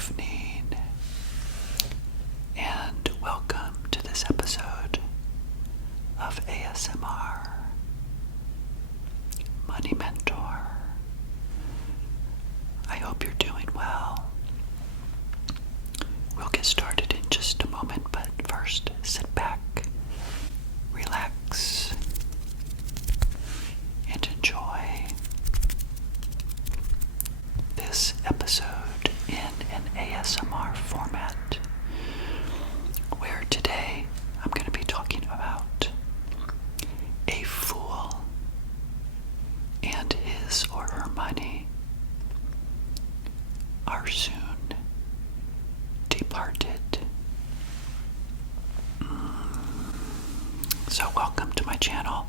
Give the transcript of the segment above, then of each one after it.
evening, and welcome to this episode of ASMR Money Mentor. I hope you're doing well. We'll get started in just a moment, but first, sit back, relax, and enjoy this episode in an ASMR format, where today I'm going to be talking about a fool and his or her money are soon departed. So welcome to my channel.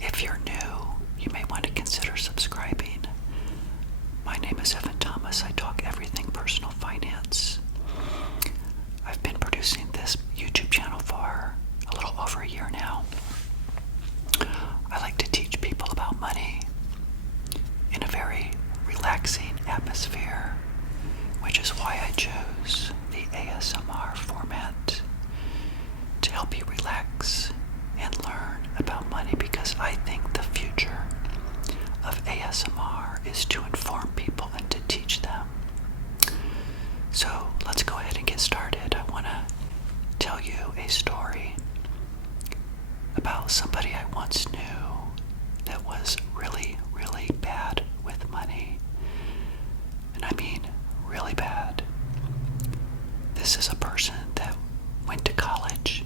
If you're new, you may want to consider subscribing. My name is Evan Thomas. I talk everything personal finance. I've been producing this YouTube channel for a little over a year now. I like to teach people about money in a very relaxing atmosphere, which is why I chose the ASMR format to help you relax and learn about money, because I think the future of ASMR is to inform people and to teach them. So let's go ahead and get started. I want to tell you a story about somebody I once knew that was really, really bad with money. And I mean really bad. This is a person that went to college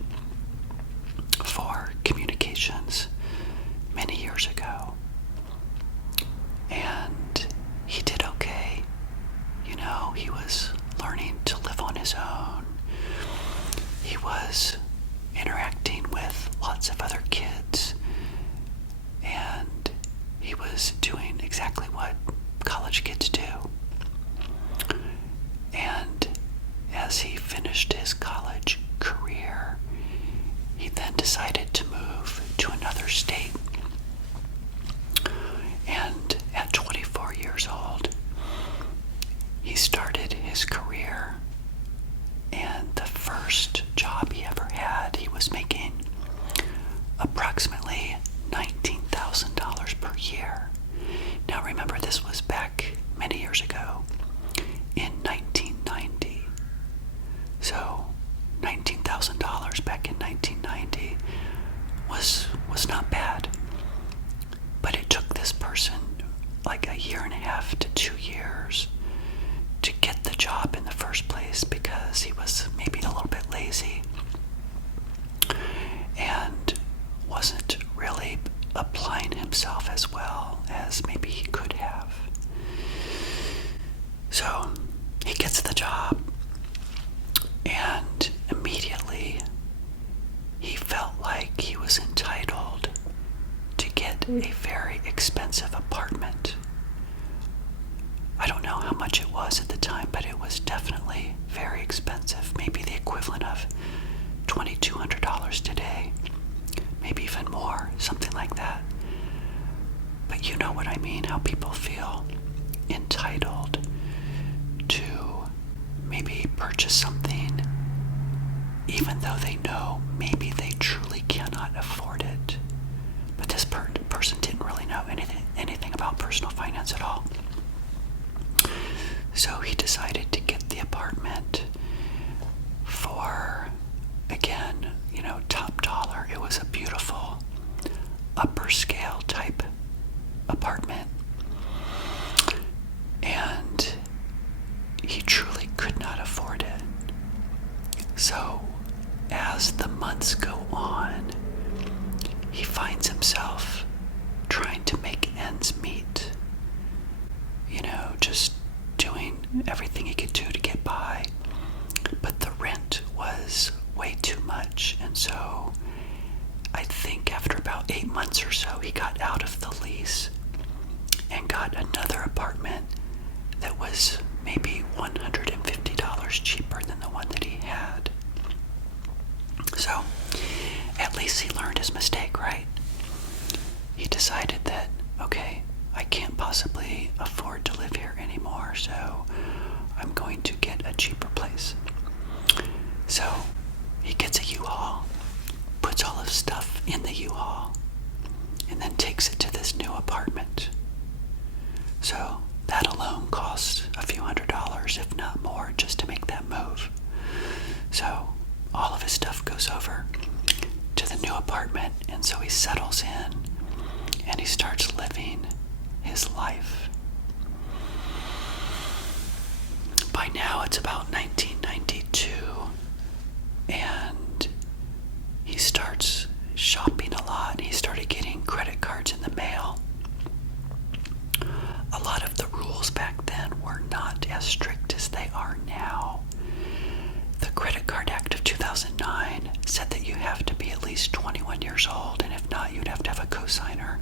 for communications many years ago. And he did okay. You know, he was learning to live on his own. He was interacting with lots of other kids. And he was doing exactly what college kids do. And as he finished his college career, he then decided to move to another state. And at 24 years old, he started his career. And the first job he ever had, he was making approximately $19,000 per year. Now remember, this was back many years ago in 1990. So $19,000 back in 1990 was not bad. But it took this person like a year and a half to 2 years to get the job in the first place, because he was maybe a little bit lazy and wasn't really applying himself as well as maybe he could have. So he gets the job, and immediately he felt like he was entitled to get a very expensive apartment. I don't know how much it was at the time, but it was definitely very expensive, maybe the equivalent of $2,200 today, maybe even more, something like that. But you know what I mean, how people feel entitled to maybe purchase something even though they know maybe they truly cannot afford it. But this person didn't really know anything about personal finance at all. So he decided to get the apartment for, again, top dollar. It was a beautiful upper scale type apartment. And he truly could not afford it. So as the months go on, he finds himself trying to make ends meet. Just doing everything he could do to get by. But the rent was way too much. And so I think after about 8 months or so, he got out of the lease and got another apartment that was maybe $150 cheaper than the one that he had. So at least he learned his mistake, right? He decided that, okay, I can't possibly afford to live here anymore, so I'm going to get card just to make that move. So all of his stuff goes over to the new apartment, and so he settles in and he starts living his life. By now it's about 1992, and he starts shopping a lot. He started getting credit cards in the mail. A lot of the rules back then were not as strict as they are now. The Credit Card Act of 2009 said that you have to be at least 21 years old, and if not, you'd have to have a cosigner.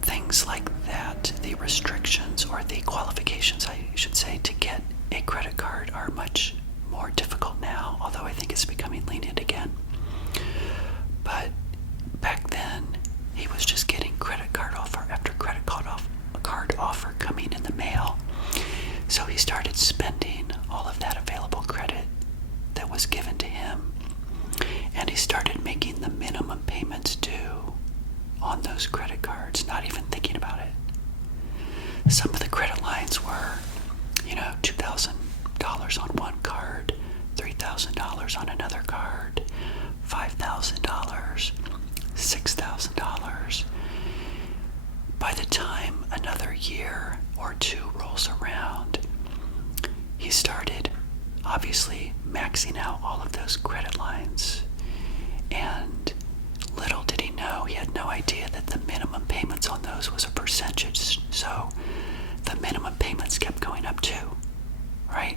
Things like that, the restrictions or the qualifications, I should say, to get a credit card are much more difficult now, although I think it's becoming lenient again. But back then, he was just getting credit card offer after credit card offer coming in the mail. So he started spending all of that available credit that was given to him, and he started making the minimum payments due on those credit cards, not even thinking about it. Some of the credit lines were, $2,000 on one card, $3,000 on another card, $5,000, $6,000. By the time another year or two rolls around, he started obviously maxing out all of those credit lines. And little did he know, he had no idea that the minimum payments on those was a percentage. So the minimum payments kept going up too, right?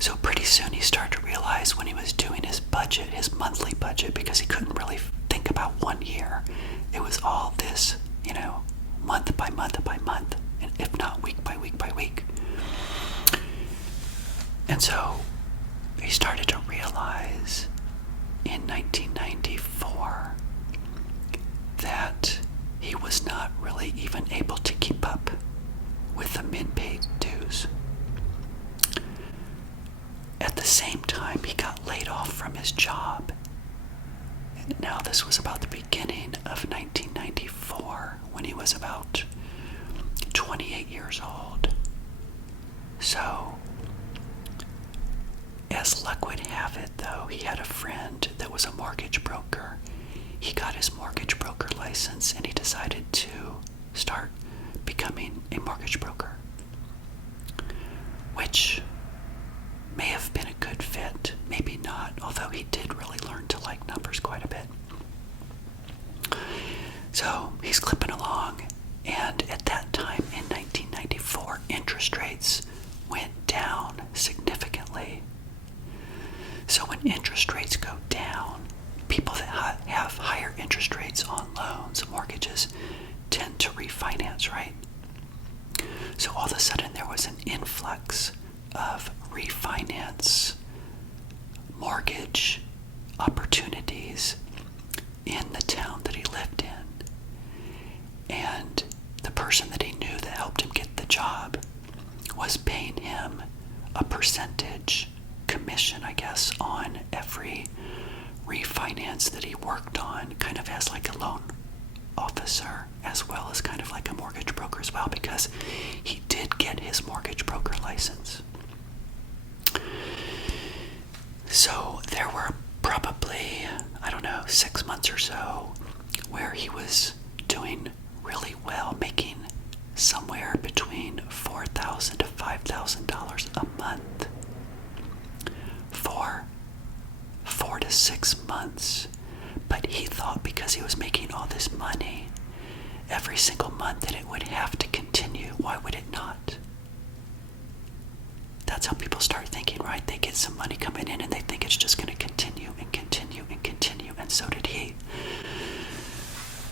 So pretty soon he started to realize when he was doing his budget, his monthly budget, because he couldn't really think about 1 year. It was all this, month by month by month, and if not week by week by week. And so he started to realize in 1994 that he was not really even able to keep up with the min-paid dues. At the same time, he got laid off from his job. Now, this was about the beginning of 1994, when he was about 28 years old. So, as luck would have it, though, he had a friend that was a mortgage broker. He got his mortgage broker license, and he decided to start becoming a mortgage broker, which may have been a good fit, maybe not, although he did really learn to like numbers quite a bit. So he's clipping along, and at that time in 1994, interest rates went down significantly. So when interest rates go down, people that have higher interest rates on loans, mortgages, tend to refinance, right? So all of a sudden there was an influx of refinance mortgage opportunities in the town that he lived in. And the person that he knew that helped him get the job was paying him a percentage commission, I guess, on every refinance that he worked on, kind of as like a loan officer as well as kind of like a mortgage broker as well, because he did get his mortgage broker license. So there were probably, 6 months or so where he was doing really well, making somewhere between $4,000 to $5,000 a month for 4 to 6 months. But he thought because he was making all this money every single month that it would have to continue. Why would it not? That's how people start thinking, right? They get some money coming in and they think it's just going to continue and continue and continue, and so did he.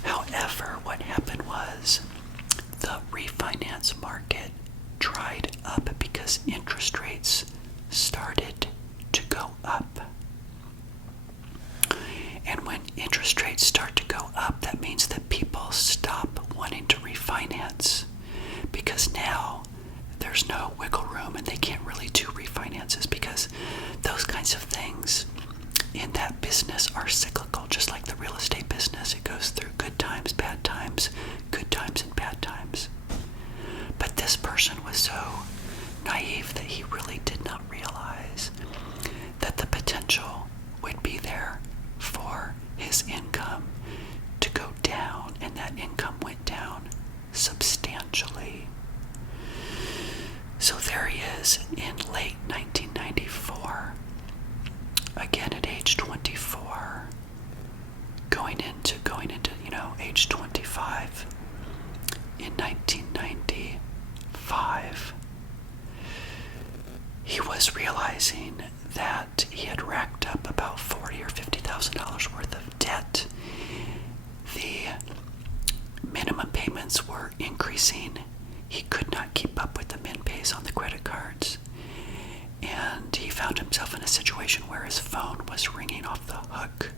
However, what happened was the refinance market dried up because interest rates started to go up. And when interest rates start to go up, that means that people stop wanting to refinance, because now there's no wiggle room and they can't really do refinances, because those kinds of things in that business are cyclical, just like the real estate business. It goes through good times, bad times, good times and bad times. But this person was so naive that he really did not realize that the potential would be there for his income to go down, and that income went down substantially. So there he is in late 1994, again at age 24, going into age 25 in 1995. He was realizing that he had racked up about $40,000 or $50,000 worth of debt. The minimum payments were increasing. He could not keep up with the min pays on the credit cards. And he found himself in a situation where his phone was ringing off the hook.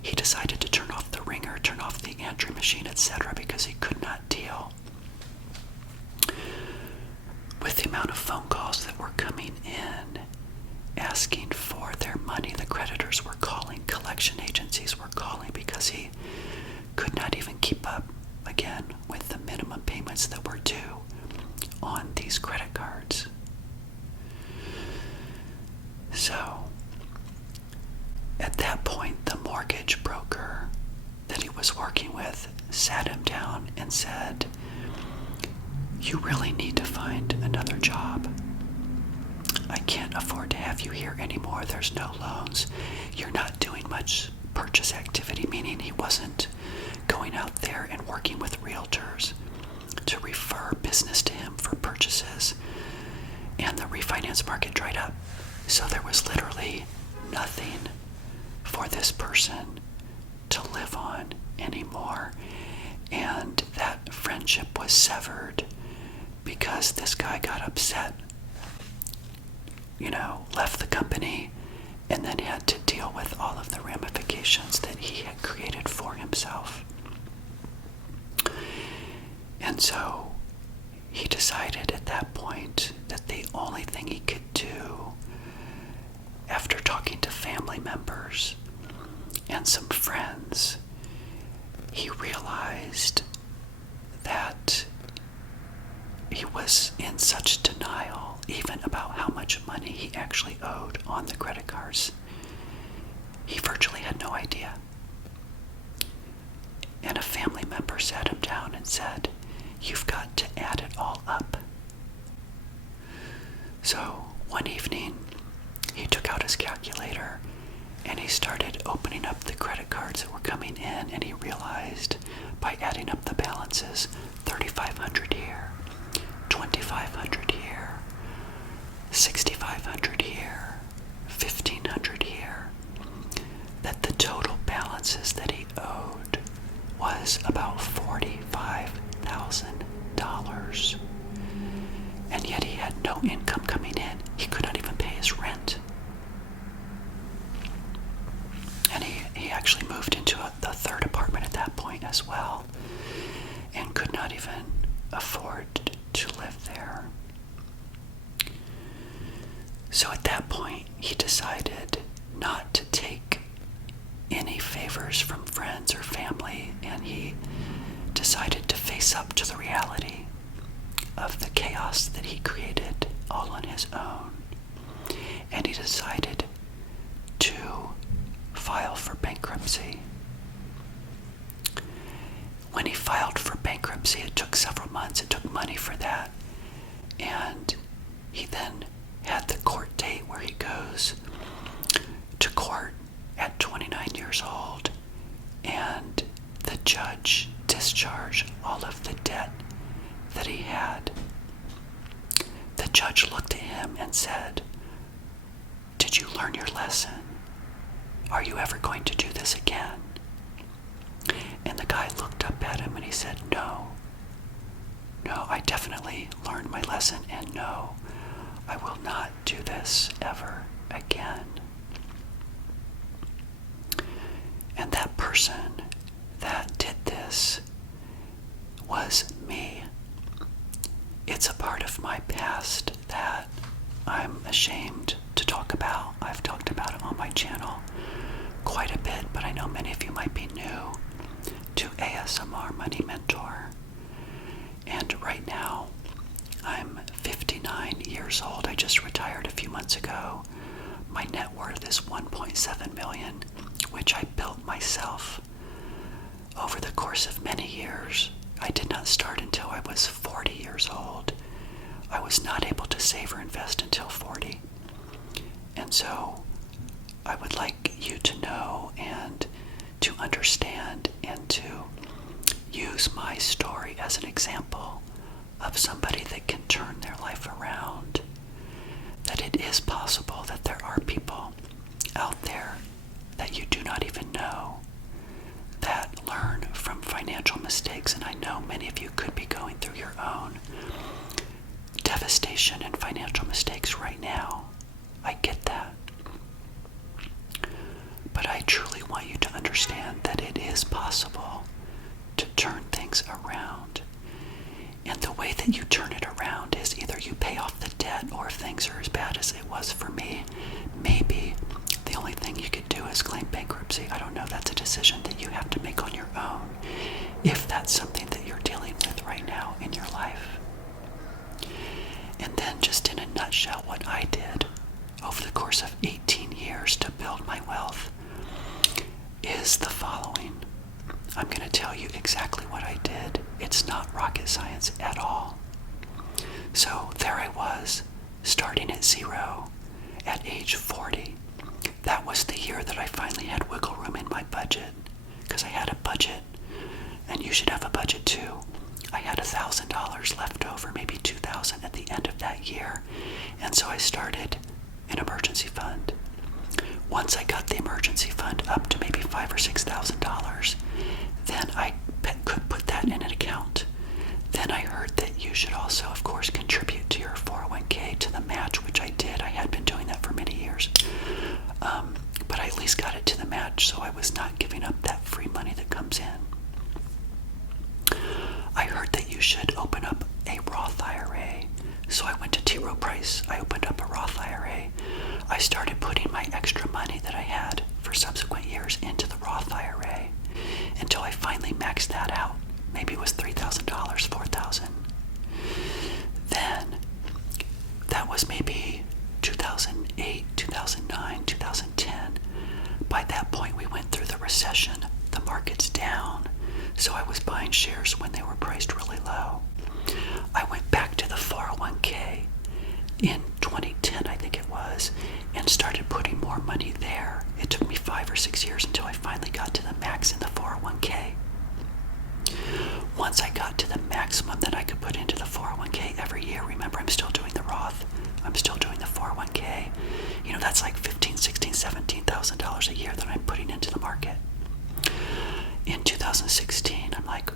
He decided to turn off the ringer, turn off the answering machine, etc., because he could not deal with the amount of phone calls that were coming in asking for their money. The creditors were calling, collection agencies were calling, because he could not even keep up, again, with the minimum payments that were due on these credit cards. So, at that point, the mortgage broker that he was working with sat him down and said, "You really need to find another job. I can't afford to have you here anymore. There's no loans. You're not doing much purchase activity," meaning he wasn't going out there and working with realtors to refer business to him for purchases. And the refinance market dried up. So there was literally nothing for this person to live on anymore. And that friendship was severed because this guy got upset, left the company, and then had to deal with all of the ramifications that he had created for himself. And so he decided at that point that the only thing he could do, after talking to family members and some friends, he realized that he was in such denial even about how much money he actually owed on the credit cards. He virtually had no idea. And a family member sat him down and said, "You've got to add it all up." So one evening, he took out his calculator and he started opening up the credit cards that were coming in, and he realized by adding up the balances, $3,500 here, $2,500 here, $6,500 here, $1,500 here, that the total balances that he owed was about $45,000. And yet he had no income coming in. He could not even pay his rent. And he actually moved into the third apartment at that point as well, and could not even afford to live there. So at that point, he decided not to take any favors from friends or family, and he decided to face up to the reality of the chaos that he created all on his own. And he decided to file for bankruptcy. When he filed for bankruptcy, it took several months. It took money for that. And he then had the court date where he goes to court at 29 years old, and the judge discharged all of the debt that he had. The judge looked at him and said, "Did you learn your lesson? Are you ever going to do this again?" And the guy looked up at him and he said, No, I definitely learned my lesson, and no, I will not do this ever again. And that person that did this was me. It's a part of my past that I'm ashamed to talk about. I've talked about it on my channel quite a bit, but I know many of you might be new to ASMR Money Mentor. And right now, I'm 59 years old. I just retired a few months ago. My net worth is $1.7 million, which I built myself over the course of many years. I did not start until I was 40 years old. I was not able to save or invest until 40. And so I would like you to know and to understand and to use my story as an example of somebody that can turn their life around. That it is possible, that there are people out there that you do not even know that learn from financial mistakes. And I know many of you could be going through your own devastation and financial mistakes right now. I get that. But I truly want you to understand that it is possible to turn things around. And the way that you turn it around is either you pay off the debt, or if things are as bad as it was for me, maybe the only thing you could do is claim bankruptcy. I don't know. That's a decision that you have to make on your own, if that's something that you're dealing with right now in your life. And then just in a nutshell, what I did over the course of 18 years to build my wealth is the following. I'm going to tell you exactly what I did. It's not rocket science at all. So there I was, starting at zero at age 40. That was the year that I finally had wiggle room in my budget, because I had a budget, and you should have a budget too. I had $1,000 left over, maybe $2,000 at the end of that year, and so I started an emergency fund. Once I got the emergency fund up to maybe $5,000 or $6,000, then I could put that in an account. Then I heard that you should also, of course, contribute to your 401k to the match, which I did. I had been doing that for many years. But I at least got it to the match, so I was not giving up that free money that comes in. I heard that you should open up a Roth IRA. So I went to T. Rowe Price. I opened up a Roth IRA. I started putting my extra money that I had for subsequent years into the Roth IRA until I finally maxed that out. Maybe it was $3,000, $4,000. Then, that was maybe 2008, 2009, 2010. By that point, we went through the recession. The market's down. So I was buying shares when they were priced really low. I went back to the 401k in 2010, I think it was, and started putting more money there. It took me 5 or 6 years until I finally got to the max in the 401k. Once I got to the maximum that I could put into the 401k every year, remember, I'm still doing the Roth, I'm still doing the 401k. You know, that's like $15,000, $16,000, $17,000 a year that I'm putting into the market. In 2016, I'm like,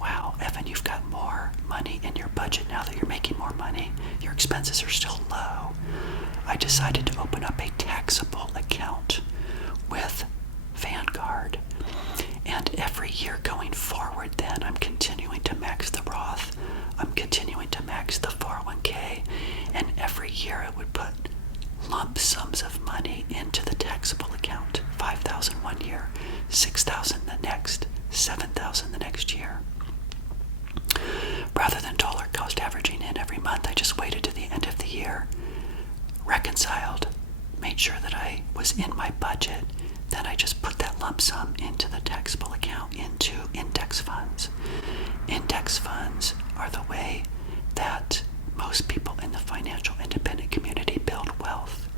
wow, Evan, you've got more money in your budget now that you're making more money. Your expenses are still low. I decided to open up a taxable account with Vanguard. And every year going forward then, I'm continuing to max the Roth. I'm continuing to max the 401k. And every year I would put lump sums of money into the taxable account. $5,000 one year, $6,000 the next, $7,000 the next year. Rather than dollar cost averaging in every month, I just waited to the end of the year, reconciled, made sure that I was in my budget. Then I just put that lump sum into the taxable account, into index funds. Index funds are the way that most people in the financial independent community build wealth.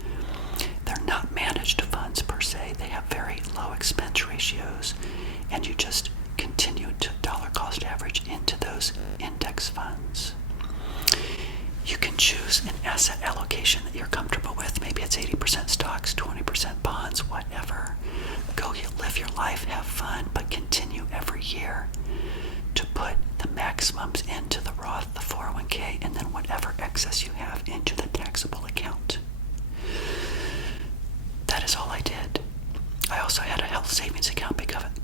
They're not managed funds per se. They have very low expense ratios, and you just continue to dollar cost average into those index funds. You can choose an asset allocation that you're comfortable with. Maybe it's 80% stocks, 20% bonds, whatever. Go live your life, have fun, but continue every year to put the maximums into the Roth, the 401k, and then whatever excess you have into the taxable account. That is all I did. I also had a health savings account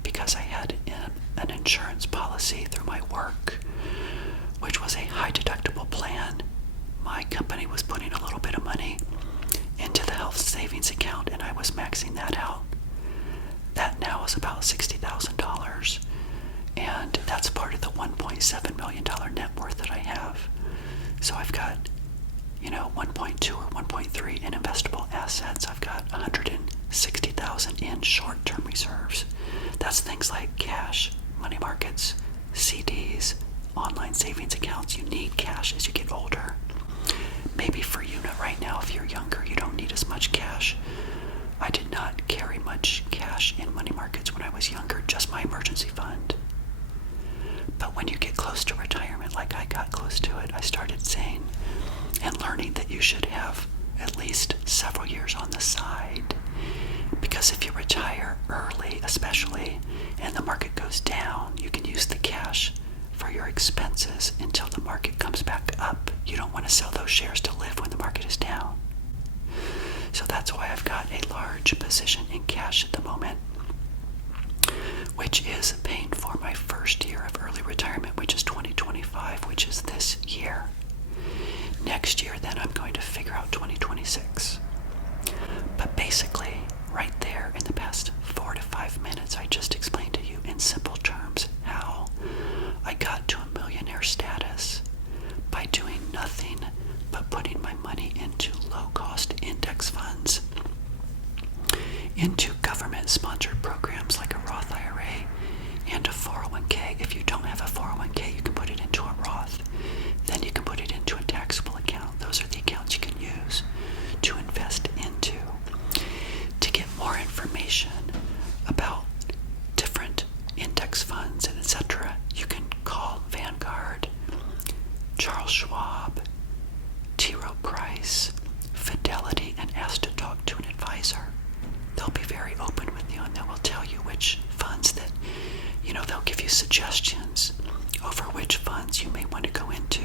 because I had an insurance policy through my work, which was a high deductible plan. My company was putting a little bit of money into the health savings account, and I was maxing that out. That now is about $60,000, and that's part of the $1.7 million net worth that I have. So I've got, 1.2 or 1.3 in investable assets. I've got 160,000 in short-term reserves. That's things like cash, money markets, CDs, online savings accounts. You need cash as you get older. Maybe for you right now, if you're younger, you don't need as much cash. I did not carry much cash in money markets when I was younger, just my emergency fund. But when you get close to retirement, like I got close to it, I started saying and learning that you should have at least several years on the side. Because if you retire early, especially, and the market goes down, you can use the cash for your expenses until the market comes back up. You don't want to sell those shares to live when the market is down. So that's why I've got a large position in cash at the moment, which is paying for my first year of early retirement, which is 2025, which is this year. Next year, then, I'm going to figure out 2026. But basically, right there in the past 4 to 5 minutes, I just explained to you in simple terms how I got to a millionaire status by doing nothing but putting my money into low-cost index funds, into government-sponsored programs like a Roth IRA and a 401k. If you don't have a 401k, you can put it into a Roth. Then you can put it into a taxable account. Those are the accounts you can use to invest into. To get more information about different index funds and etc., you can call Vanguard, Charles Schwab, T. Rowe Price, Fidelity, and ask to talk to an advisor. They'll be very open with you, and they will tell you which funds that, they'll give you suggestions over which funds you may want to go into.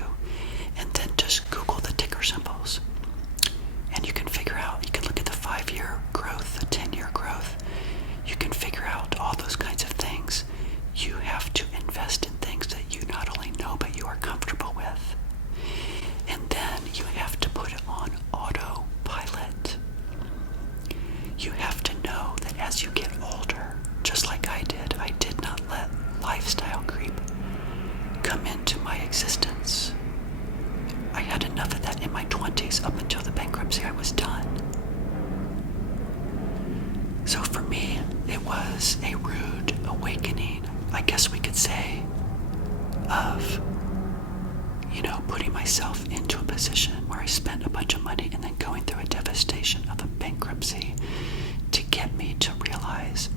And then just Google the ticker symbols. And you can figure out, you can look at the 5-year growth, the 10-year growth. You can figure out all those kinds of things. You have to invest in things that you not only know, but you are comfortable with. And then you have to put it on autopilot. You have to know that as you get older, just like I did not let lifestyle creep come into my existence. I had enough of that in my 20s. Up until the bankruptcy, I was done. So for me, it was a rude awakening, I guess we could say, of putting myself into a position where I spent a bunch of money and then going through a devastation of a bankruptcy to get me to realize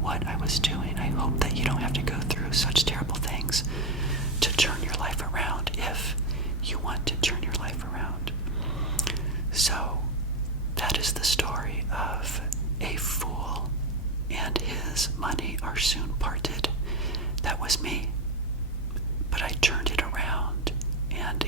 what I was doing. I hope that you don't have to go through such terrible things to turn your life around if you want to turn your life around. So that is the story of a fool and his money are soon parted. That was me. But I turned it around, and